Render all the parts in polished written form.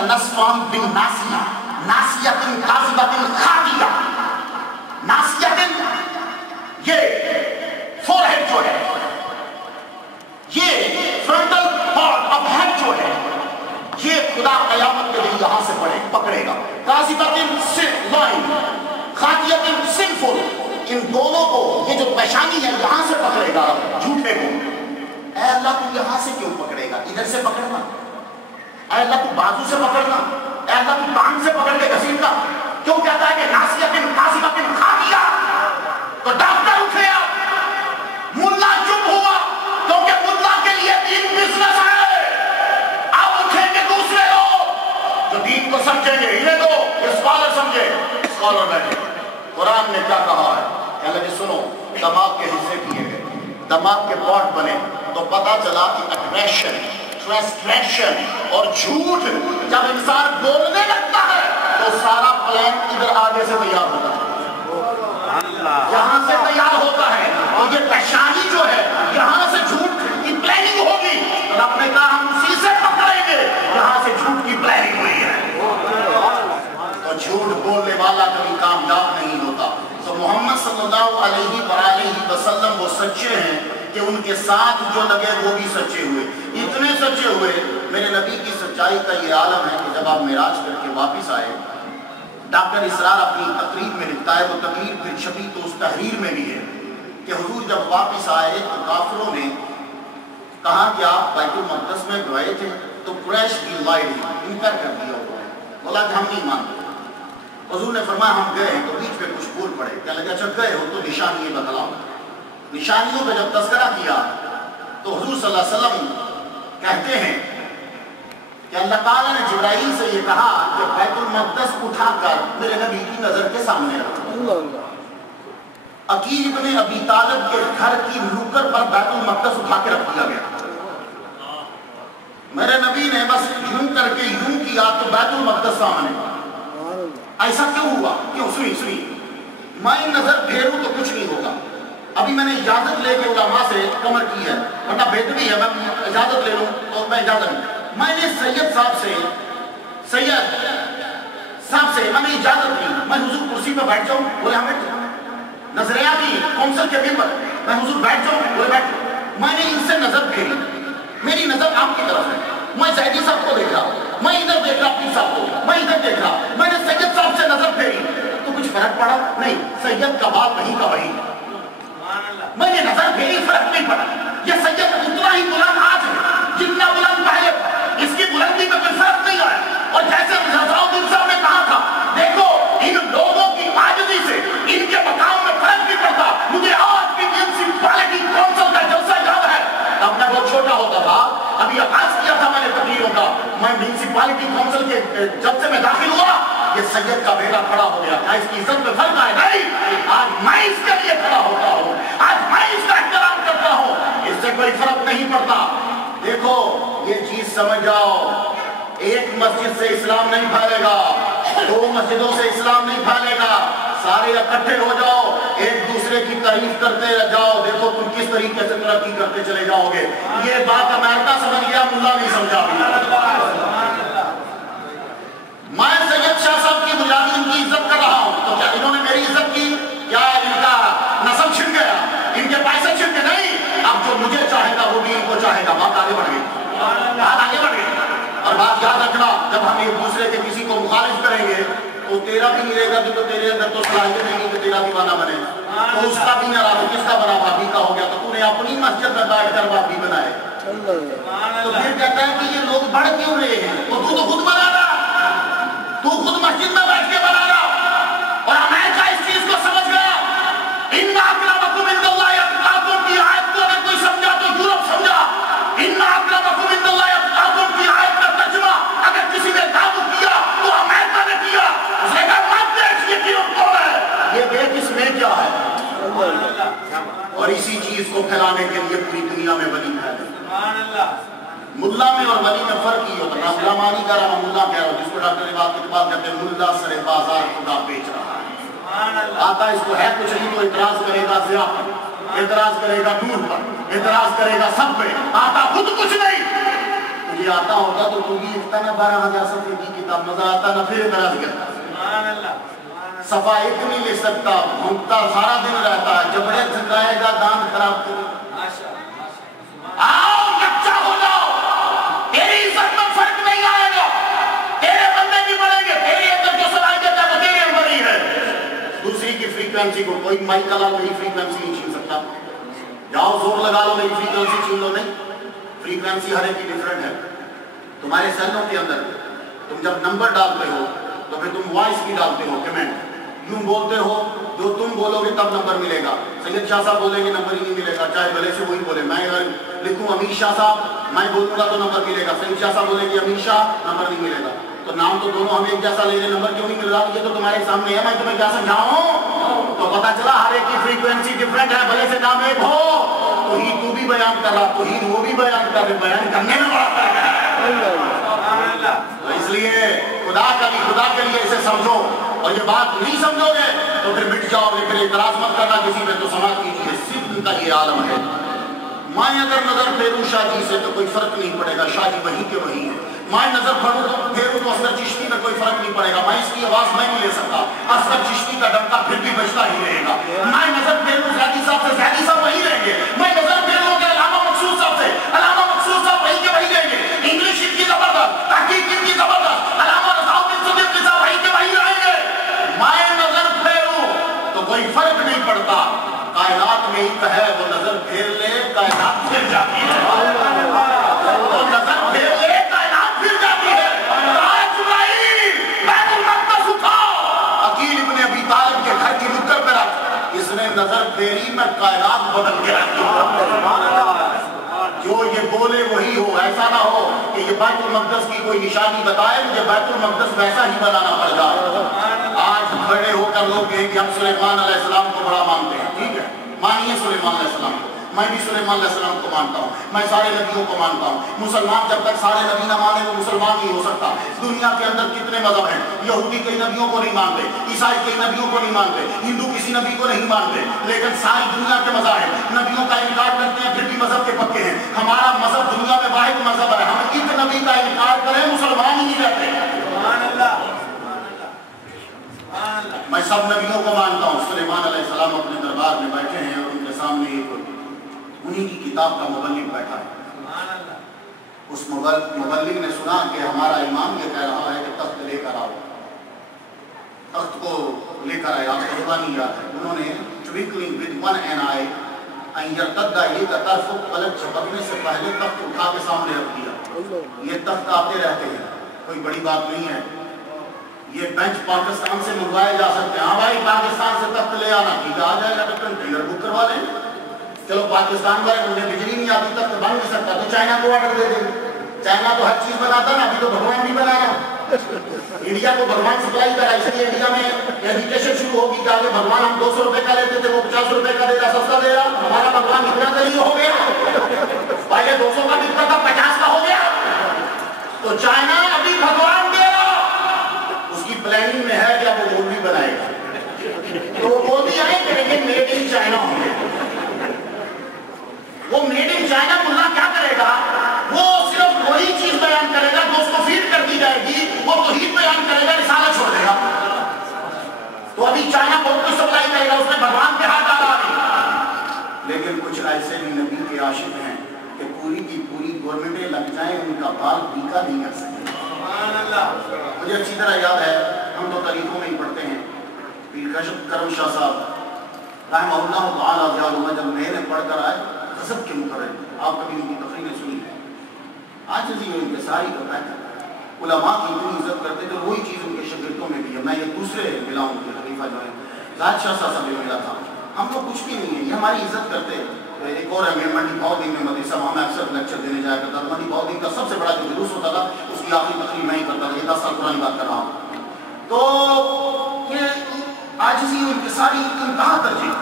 نصفان بن ناسیہ ناسیہ کاذبہ خاطیہ ناسیہ یہ فورہیڈ جو ہے یہ فرنٹل پارٹ آف ہیڈ جو ہے یہ خدا قیامت کے دن یہاں سے پکڑے گا. کاذبہ لائن خاطیہ سنفل ان دونوں کو یہ جو پیشانی ہے یہاں سے پکڑے گا جھوٹے کو. اے اللہ تو یہاں سے کیوں پکڑے گا؟ ادھر سے پکڑنا. اے اللہ تو بازو سے پکڑنا. اے اللہ تو ٹانگ سے پکڑ کے گھسیٹنا. کیوں کہتا ہے کہ ناسیہ کاذبہ خاطیہ؟ تو ڈاکٹر اٹھے اب ملا چپ ہوا کیونکہ ملا کے لیے دین بزنس ہے. آپ اٹھیں گے دوسرے لوگ جو دین کو سمجھیں گے انہیں دو اسکالر سمجھے. اسکالر بیٹھے قرآن نے کیا کہا ہے؟ کہنے لگے سنو دماغ کے حصے کیے گئے دماغ کے پارٹ بنے تو پتا چلا کہ اگریشن ٹرانسگریشن اور جھوٹ جب انسان بولنے لگتا ہے تو سارا پلان ادھر آگے سے تیار ہوتا ہے یہاں سے تیار ہوتا ہے. اور یہ پیشانی جو ہے یہاں سے جھوٹ کی پلاننگ ہوگی اور رب نے کہا ہم اسی سے پکڑیں گے یہاں سے جھوٹ کی پلاننگ ہوئی ہے. تو جھوٹ بولنے والا کبھی کامیاب نہیں ہوتا. تو محمد صلی اللہ علیہ وآلہ وسلم وہ سچے ہیں کہ ان کے ساتھ جو لگے وہ بھی سچے ہوئے. اتنے سچے ہوئے میرے نبی کی سچائی کا یہ عالم ہے کہ جب آپ معراج کر کے واپس آئے ڈاکٹر اسرار اپنی تقریر میں لکھتا ہے وہ تقریر پھر چھپی تو اس تحریر میں بھی ہے کہ حضور جب واپس آئے تو کافروں نے کہا کہ آپ بیت المقدس میں گئے تھے تو قریش کی لائٹ انکار کر دیا بولا کہ ہم نہیں مانتے. حضور نے فرمایا ہم گئے تو بیچ میں کچھ بول پڑے کہنے لگے اچھا گئے ہو تو نشانی بتلاؤ. نشانیوں پہ جب تذکرہ کیا تو حضور صلی اللہ علیہ وسلم کہتے ہیں کہ اللہ تعالیٰ نے جبرائیل سے یہ کہا کہ بیت المقدس اٹھا کر میرے نبی کی نظر کے سامنے رکھا. عقیل ابن ابی طالب کے گھر کی نوکر پر بیت المقدس اٹھا کے رکھ دیا گیا. میرے نبی نے بس یوں کر کے یوں کیا تو بیت المقدس سامنے. ایسا کیوں ہوا؟ کیوں؟ سنی میں نظر پھیروں تو کچھ نہیں ہوگا. ابھی میں نے اجازت لے کے علماء سے کمر کی ہے ورنہ بہتری ہے میں اجازت لے لوں تو میں اجازت لوں. میں نے سید صاحب سے میں نے اجازت لی میں حضور کرسی پہ بیٹھ جاؤں بولے ہمیں نظریاتی کونسل کے ممبر میں حضور بیٹھ جاؤں بولے بیٹھ. میں نے ان سے نظر پھیری میری نظر آپ کی طرف ہے. میں زیدی صاحب کو دیکھ رہا میں ادھر دیکھ رہا پیر صاحب کو میں ادھر دیکھ رہا. میں نے سید صاحب سے نظر پھیری تو کچھ فرق پڑا نہیں. سید کا بات نہیں کا وہی. میں نے نظر پھیری فرق نہیں پڑا. یہ سید اتنا ہی بلند آج ہے جتنا بلند پہلے اس کی بلندی میں کوئی فرق نہیں آیا. اور جیسے رضاؤدین صاحب نے کہا تھا دیکھو ان لوگوں کی عاجزی سے ان کے مقام میں فرق نہیں پڑتا. مجھے آج بھی میونسپلٹی کونسل کا جلسہ یاد ہے تب میں بہت چھوٹا ہوتا تھا ابھی آغاز کیا تھا میں نے تقریروں کا. میں میونسپلٹی کونسل کے جب سے میں داخل ہوا یہ سید کا بیٹا کھڑا ہو گیا. کیا اس کی عزت میں فرق آئے؟ نہیں. آج میں اس کے لیے کھڑا ہوتا ہوں آج میں اس کا احترام کرتا ہوں. اس سے کوئی فرق نہیں پڑتا. دیکھو یہ چیز سمجھ جاؤ ایک مسجد سے اسلام نہیں پھیلے گا 2 مسجدوں سے اسلام نہیں پھیلے گا. سارے اکٹھے ہو جاؤ ایک دوسرے کی تعریف کرتے جاؤ. دیکھو تم کس طریقے سے ترقی کرتے چلے جاؤ گے. یہ بات امریکہ سمجھ گیا ملا نہیں سمجھا. میں سید شاہ صاحب کی بنیادی ان کی عزت کر رہا ہوں تو کیا انہوں نے میری عزت کی؟ کیا ان کا نسل چھن گیا ان کے پیسے چھن گئے؟ نہیں. اب جو مجھے چاہے گا وہ بھی ان کو چاہے گا. بات آگے بڑھ گئی بات آگے بڑھ گئی. اور بات یاد رکھنا جب ہم ایک دوسرے کے کسی کو مخالف کریں گے تو تیرا بھی ملے گا تو تیرے اندر تو صلاحیت نہیں کہ تیرا دیوانہ بنے. تو اس کا بھی نہ رہا تو کس کا بنا بھابھی کا ہو گیا. تو تو نے اپنی مسجد میں بیٹھ کر بھابھی بنائے. تو پھر کہتا ہے کہ یہ لوگ بڑھ کیوں رہے ہیں؟ اور تو خود بنا رہا تو خود مسجد میں بیٹھ کے بنا رہا. اور امریکہ اس چیز کو سمجھ گیا. ان اکرمکم عند اللہ اتقاکم کی آیت کو اگر کوئی سمجھا تو یورپ سمجھا. ان اکرمکم عند اللہ اتقاکم کی آیت کا ترجمہ اگر کسی نے لاگو کیا تو امریکہ نے کیا. اس نے کہا مت دیکھ یہ یورپ کون ہے یہ دیکھ اس میں کیا ہے. اور اسی چیز کو پھیلانے کے لیے پوری دنیا میں ولی پھیلے. ملا میں اور ولی میں فرق ہی ہوتا ہے. غلامانی کا رہا ملا کہہ رہا ہوں جس کو ڈاکٹر عباد اقبال کہتے ہیں ملا سر بازار خدا بیچ رہا ہے. آتا اس کو ہے کچھ نہیں تو اعتراض کرے گا ضیاء پر اعتراض کرے گا نور پر اعتراض کرے گا سب پہ. آتا خود کچھ نہیں تجھے آتا ہوتا تو تو بھی لکھتا نا 12,000 صفحے کی کتاب، مزہ آتا نہ پھر اعتراض کرتا. سبحان اللہ. صفحہ ایک نہیں لکھ سکتا، بھونکتا سارا دن رہتا ہے، جبڑے جھکائے گا دانت خراب کرے. آؤ کچا ہو جاؤ، تیری عزت میں فرق نہیں آئے گا، تیرے بندے بھی بڑھیں گے، تیرے اندر جو صلاحیت ہے وہ تیرے اندر ہی ہے. دوسری کی فریکوینسی کو کوئی مائک کا میری فریکوینسی نہیں چھین سکتا. جاؤ زور لگا لو میری فریکوینسی چھین لو، نہیں. فریکوینسی ہر ایک کی ڈیفرنٹ ہے. تمہارے سیلوں کے اندر تم جب نمبر ڈالتے ہو تو پھر تم وائس بھی ڈالتے ہو، کمنٹ یوں بولتے ہو، جو تم بولو گے تب نمبر ملے گا. سید شاہ صاحب بولیں گے نمبر ہی نہیں ملے گا، چاہے بھلے سے وہی بولے. میں اگر لکھوں امیر شاہ صاحب، میں بولوں گا تو نمبر ملے گا. سید شاہ صاحب بولیں گے امیر شاہ، نمبر نہیں ملے گا. تو نام تو دونوں ہم ایک جیسا لے رہے، نمبر کیوں نہیں مل رہا؟ یہ تو تمہارے سامنے ہے، میں تمہیں کیا سمجھاؤں؟ تو پتا چلا ہر ایک کی فریکوینسی ڈفرنٹ ہے، بھلے سے نام ایک ہو. توحید تو بھی بیان کر رہا، توحید وہ بھی بیان کر رہے، بیان کرنے میں بڑا فرق ہے. تو اس لیے خدا کے لیے اسے سمجھو، اور یہ بات نہیں سمجھو گے تو پھر مٹ جاؤ گے. پھر اعتراض مت کرنا کسی پہ، تو سماعت کیجیے. صرف کا یہ عالم ہے. میں اگر نظر پھیروں شاہ جی سے تو کوئی فرق نہیں پڑے گا، شاہ جی وہی کے وہی ہیں. میں نظر پھیروں تو اصغر چشتی میں کوئی فرق نہیں پڑے گا، میں اس کی آواز میں نہیں لے سکتا، اصغر چشتی کا ڈنکا پھر بھی بجتا ہی رہے گا. میں نظر پھیروں زیدی صاحب سے، زیدی صاحب وہی رہیں گے. میں نظر پھیروں گے علامہ مقصود صاحب سے، علامہ مقصود صاحب وہی کے وہی رہیں گے. انگلش ان کی زبردست، تحقیق ان کی زبردست، علامہ رضاؤدین صدیقی صاحب وہی کے وہی رہیں گے. میں نظر پھیروں تو کوئی فرق نہیں پڑتا. کائنات میں ایک ہے، وہ نظر پھیر لے کائنات پھر جاتی ہے. وہ نظر پھیر لے کائنات پھر جاتی ہے. جبرائیل بیت المقدس اٹھاؤ، عقیل ابن ابی طالب کے گھر کی نکر پہ رکھ. اس نے نظر پھیری، میں کائنات بدل کے رکھ دوں. جو یہ بولے وہی ہو، ایسا نہ ہو کہ یہ بیت المقدس کی کوئی نشانی بتائے، مجھے بیت المقدس ویسا ہی بنانا پڑ جائے. آج کھڑے ہو کر لوگ کہیں کہ ہم سلیمان علیہ السلام کو بڑا مانتے ہیں. ٹھیک ہے، مانیے سلیمان علیہ السلام کو، میں بھی سلیمان علیہ السلام کو مانتا ہوں، میں سارے نبیوں کو مانتا ہوں. مسلمان جب تک سارے نبی نہ مانے وہ مسلمان نہیں ہو سکتا. دنیا کے اندر کتنے مذہب ہیں، یہودی کئی نبیوں کو نہیں مانتے، عیسائی کئی نبیوں کو نہیں مانتے، ہندو کسی نبی کو نہیں مانتے، لیکن ساری دنیا کے مذاہب نبیوں کا انکار کرتے ہیں پھر بھی مذہب کے پکے ہیں. ہمارا مذہب دنیا میں واحد مذہب ہے، ہم ایک نبی کا انکار کریں مسلمان ہی نہیں رہتے. میں سب نبیوں کو مانتا ہوں. سلیمان علیہ السلام اپنے دربار میں بیٹھے ہیں اور ان کے سامنے ایک انہی کی کتاب کا مبلغ بیٹھا ہے. اس مبلغ نے سنا کہ ہمارا امام یہ کہہ رہا ہے کہ تخت لے کر آؤ. تخت کو لے کر آئے. آپ کو زبانی یاد ہے، انہوں نے twinkling with one eye ان یرتد الیک طرفک، پلک جھپکنے سے پہلے تخت اٹھا کے سامنے رکھ دیا. یہ تخت آتے رہتے ہیں، کوئی بڑی بات نہیں ہے. یہ بینچ پاکستان سے منگوائے جا سکتے ہیں. ہاں بھائی پاکستان سے تخت لے آنا، ٹھیک ہے آ جائے گا، تو کنٹینر بک کروا لیں. چلو پاکستان والے انہیں بجلی نہیں آتی، تخت بن نہیں سکتا تو چائنا کو آرڈر دے دیں. چائنا تو ہر چیز بناتا نا، ابھی تو بھگوان بھی بنانا. انڈیا کو بھگوان سپلائی کرا، اس لیے انڈیا میں ایجوکیشن شروع ہوگی کہ آگے بھگوان ہم 200 روپے کا لیتے تھے وہ 50 روپے کا دے رہا، سستا دے رہا. ہمارا بھگوان اتنا دلیل ہو گیا، پہلے 200 کا بکتا تھا 50 کا ہو گیا. تو چائنا ابھی بھگوان دے رہا، اس کی پلاننگ میں ہے کہ اب وہ گول بھی بنائے گا. تو وہ بول بھی آئے کہ لیکن میڈ ان چائنا ہوں گے. وہ میڈ ان چائنا ملا کیا کرے گا؟ وہ صرف وہی چیز بیان کرے گا جو اس کو فیڈ کر دی جائے گی. وہ توحید بیان کرے گا، رسالت چھوڑ دے گا. تو ابھی چائنا بہت کچھ سپلائی کرے گا، اس میں بھگوان کے ہاتھ ڈالا نہیں. لیکن کچھ ایسے بھی نبی کے عاشق ہیں کہ پوری کی پوری گورنمنٹیں لگ جائیں ان کا بال بھیکا نہیں کر سکتے. مجھے اچھی طرح یاد ہے، ہم تو تاریخوں میں ہی پڑھتے ہیں. پیر کرم شاہ صاحب رحمہ اللہ تعالیٰ زیادہ جب میں نے پڑھ کر آئے غضب کے مقرر، آپ کبھی ان کی تقریریں سنی ہے، آج جی ان کے ساری کا بہتر علماء کی اتنی عزت کرتے تھے. وہی چیز ان کے شاگردوں میں بھی ہے. میں یہ دوسرے ملا ہوں کہ خلیفہ جو ہے ذات شاہ صاحب سے ملا تھا. ہم لوگ کچھ بھی نہیں ہیں، یہ ہماری عزت کرتے. ایک اور ہے منڈی بہت دن میں مدرسہ، وہاں میں اکثر لیکچر دینے جایا کرتا تھا. منڈی بہت دن کا سب سے بڑا جو جلوس ہوتا تھا اس کی آخری تقریر میں ہی کرتا تھا. یہ 10 سال پرانی بات کر رہا ہوں. تو یہ عاجزی ان کی ساری انتہا ترجیح.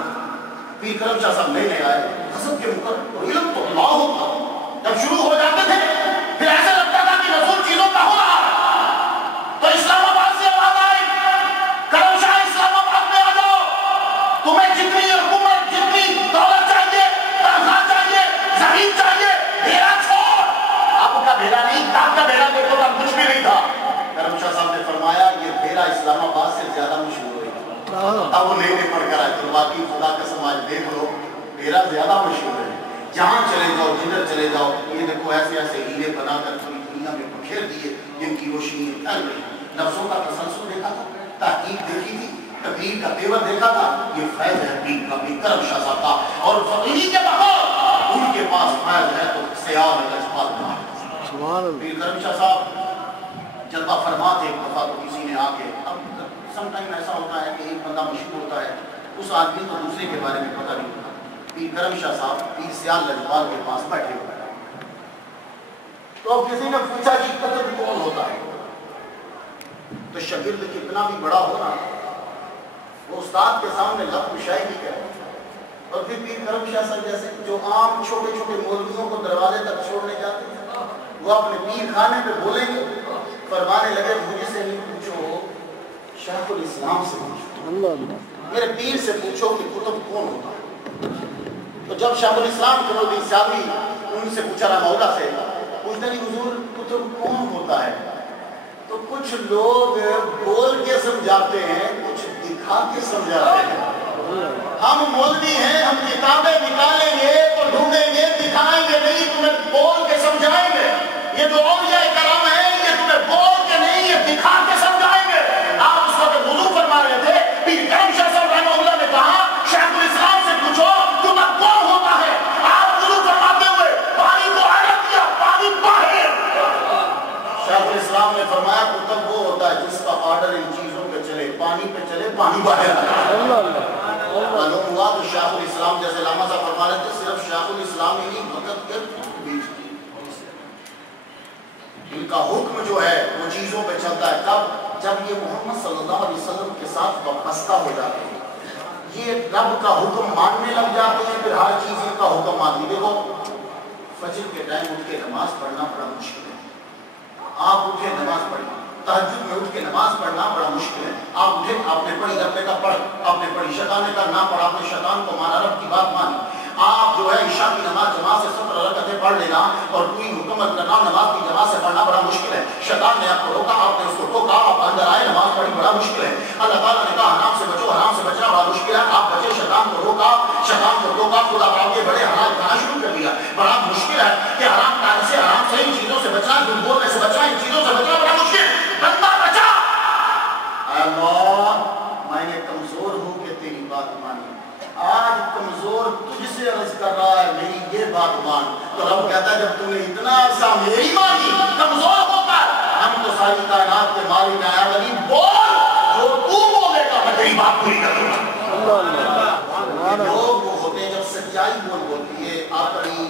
پیر کرم شاہ صاحب لے آئے غضب کے مقرر. علم تو اللہ ہوتا جب شروع ہو جاتے تھے پھر ایسا لگتا تھا کہ رسول چیزوں کا ہو رہا. تو اسلام آباد سے آواز آئی، کرم شاہ اسلام آباد میں آ جاؤ، تمہیں جتنی حکومت جتنی دولت چاہیے، تنخواہ چاہیے، زمین چاہیے، ڈیرا چھوڑ. آپ کا ڈیرا نہیں کا بیڑا دیکھو تھا کچھ بھی نہیں تھا. کرم شاہ صاحب نے فرمایا یہ بیڑا اسلام آباد سے زیادہ مشہور ہوئے گا. اب وہ نئے پڑھ کر آئے تو باقی خدا کا سماج دیکھ لو بیڑا زیادہ مشہور ہے. جہاں چلے جاؤ جدھر چلے جاؤ یہ دیکھو ایسے ایسے ہیلے بنا کر پوری دنیا میں بکھیر دیے جن کی روشنی پھیل رہی. نفسوں کا تسلسل دیکھا تھا, تحقیق دیکھی تھی, تقریر کا تیور دیکھا تھا. یہ فیض ہے پیر کا, پیر کرم شاہ صاحب کا. اور فقیری کے بغیر ان کے پاس فیض ہے تو سیال لجپال کا. پیر کرم شاہ صاحب جلوہ فرما تھے. ایک دفعہ تو کسی نے آ کے, اب سم ٹائم ایسا ہوتا ہے کہ ایک بندہ مشہور ہوتا ہے, اس آدمی کو دوسرے کے بارے میں پتہ نہیں ہوتا. پیر کرم شاہ صاحب پیر سیال لجپال کے پاس بیٹھے ہوئے ہیں. تو کسی نے پوچھا کہ قطب کون ہوتا ہے؟ تو شاگرد کتنا بھی بڑا ہونا وہ استاد کے سامنے لفظ شاعری کرے. اور پھر پیر کرم شاہ صاحب جیسے جو عام چھوٹے چھوٹے مولویوں کو دروازے تک چھوڑنے جاتے ہیں, وہ اپنے پیر خانے پہ بولیں گے, فرمانے لگے مجھے سے نہیں پوچھو, شیخ الاسلام سے پوچھو, میرے پیر سے پوچھو کہ قطب کون ہوتا ہے. تو جب شیخ الاسلام کے الدین سیالوی ان سے پوچھا رہا مولا سے, پوچھتے نہیں حضور قطب کون ہوتا ہے, تو کچھ لوگ بول کے سمجھاتے ہیں, کچھ دکھا کے سمجھاتے ہیں. ہم مولوی ہیں, ہم کتابیں نکالیں گے تو ڈھونڈیں گے, دکھائیں گے نہیں, تمہیں بول کے سمجھائیں گے. یہ جو اولیاء کرام ہیں یہ تمہیں بول کے نہیں, یہ دکھا کے سمجھائیں گے. آپ اس وقت وضو فرما رہے تھے, پیر کرم شاہ صاحب رحمہ اللہ نے کہا شیخ الاسلام سے پوچھو قطب کون ہوتا ہے. آپ وضو فرماتے ہوئے پانی کو آڑا دیا, پانی باہر. شیخ الاسلام نے فرمایا قطب وہ ہوتا ہے جس کا آرڈر ان چیزوں پہ چلے, پانی پہ چلے, پانی باہر آئے. معلوم ہوا تو شیخ الاسلام جیسے علامہ صاحب فرما رہے تھے, صرف شیخ الاسلام ہی نہیں وقت کے بیچ ان کا حکم جو ہے وہ چیزوں پہ چلتا ہے. کب؟ جب یہ محمد صلی اللہ علیہ وسلم کے ساتھ وابستہ ہو جاتے ہیں, یہ رب کا حکم ماننے لگ جاتے ہیں, پھر ہر چیز ان کا حکم مانتے. دیکھو فجر کے ٹائم اٹھ کے نماز پڑھنا بڑا مشکل ہے. آپ اٹھے نماز پڑھیں, تہجد میں اٹھ کے نماز پڑھنا بڑا مشکل ہے. آپ اٹھے, آپ نے پڑھی, رب نے کہا پڑھ, آپ نے پڑھی, شیطان نے کہا نہ پڑھ, آپ نے شیطان کو مانا, رب کی بات مانی. آپ جو ہے عشاء کی نماز جماعت سے 17 رکعتیں پڑھ لینا اور کوئی مکمل کرنا نماز کی جماعت سے پڑھنا بڑا مشکل ہے. شیطان نے آپ کو روکا, آپ نے اس کو ٹوکا, آپ اندر آئے, نماز پڑھی, بڑا مشکل ہے. اللہ تعالیٰ نے کہا حرام سے بچو, حرام سے بچنا بڑا مشکل ہے. آپ بچے, شیطان کو روکا, شیطان کو ٹوکا, خدا آپ کے بڑے حرام کھانا شروع کر دیا. بڑا مشکل ہے کہ حرام کھانے سے, حرام سے, ان چیزوں سے بچنا, جھوٹ بولنے سے بچنا, ان چیزوں سے بچنا بڑا مشکل. بندہ بچا, اللہ میں نے کمزور ہوں کہ تیری بات مانی, آج کمزور تجھ سے عرض کر رہا ہے میری یہ بات مان. تو رب کہتا ہے جب تم نے اتنا عرصہ میری مانی کمزور ہو کر, ہم تو ساری کائنات کے مالک ہیں, ولی بول, جو تو بولے گا میں تیری بات پوری کر دوں گا. لوگ وہ ہوتے ہیں جب سچائی بولتی ہے. آخری